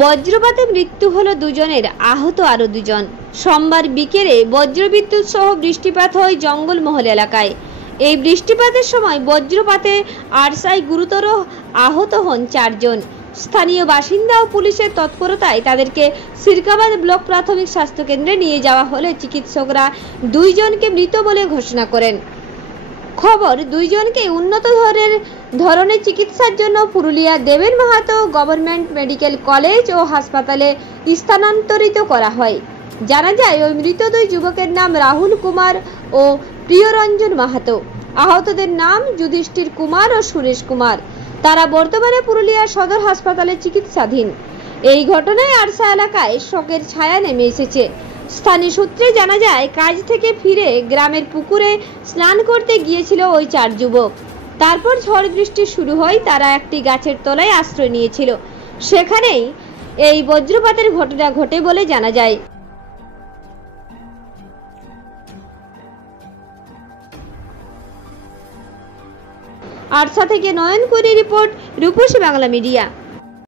বজ্রপাতে মৃত্যু হলো দুজনের, আহত আরো দুজন। সোমবার বিকেলে বজ্রবিদ্যুৎ সহ বৃষ্টিপাত হয় জঙ্গলমহল এলাকায়। এই বৃষ্টিপাতের সময় বজ্রপাতে আরসায় গুরুতর আহত হন 4 জন। স্থানীয় বাসিন্দা ও পুলিশের তৎপরতায় তাদেরকে সিরকাবাদ ব্লক প্রাথমিক স্বাস্থ্য কেন্দ্রে নিয়ে যাওয়া হলে চিকিৎসকরা 2 জনকে মৃত বলে ঘোষণা করেন। খবর 2 জনকে উন্নত ধরনের চিকিৎসার জন্য পুরুলিয়া দেবেন মাহাতো গভর্নমেন্ট মেডিকেল কলেজ ও হাসপাতালে স্থানান্তরিত করা হয়। জানা যায় ওই মৃত 2 যুবকের নাম রাহুল কুমার ও প্রিয়রঞ্জন মাহাতো। আহতদের নাম যুধিষ্ঠির কুমার ও সুরেশ কুমার। তারা বর্তমানে পুরুলিয়া সদর হাসপাতালে চিকিৎসাধীন। এই ঘটনায় আরসা এলাকায় শোকের ছায়া নেমে এসেছে। স্থানীয় সূত্রে জানা যায়, কাজ থেকে ফিরে গ্রামের পুকুরে স্নান করতে গিয়েছিল ওই 4 যুবক। তারপর ঝড় বৃষ্টি শুরু হয়। তারা একটি গাছের তলায় আশ্রয় নিয়েছিল। সেখানেই এই বজ্রপাতের ঘটনা ঘটে বলে জানা যায়। আরসা থেকে নয়ন কুইরি রিপোর্ট, রূপসী বাংলা মিডিয়া।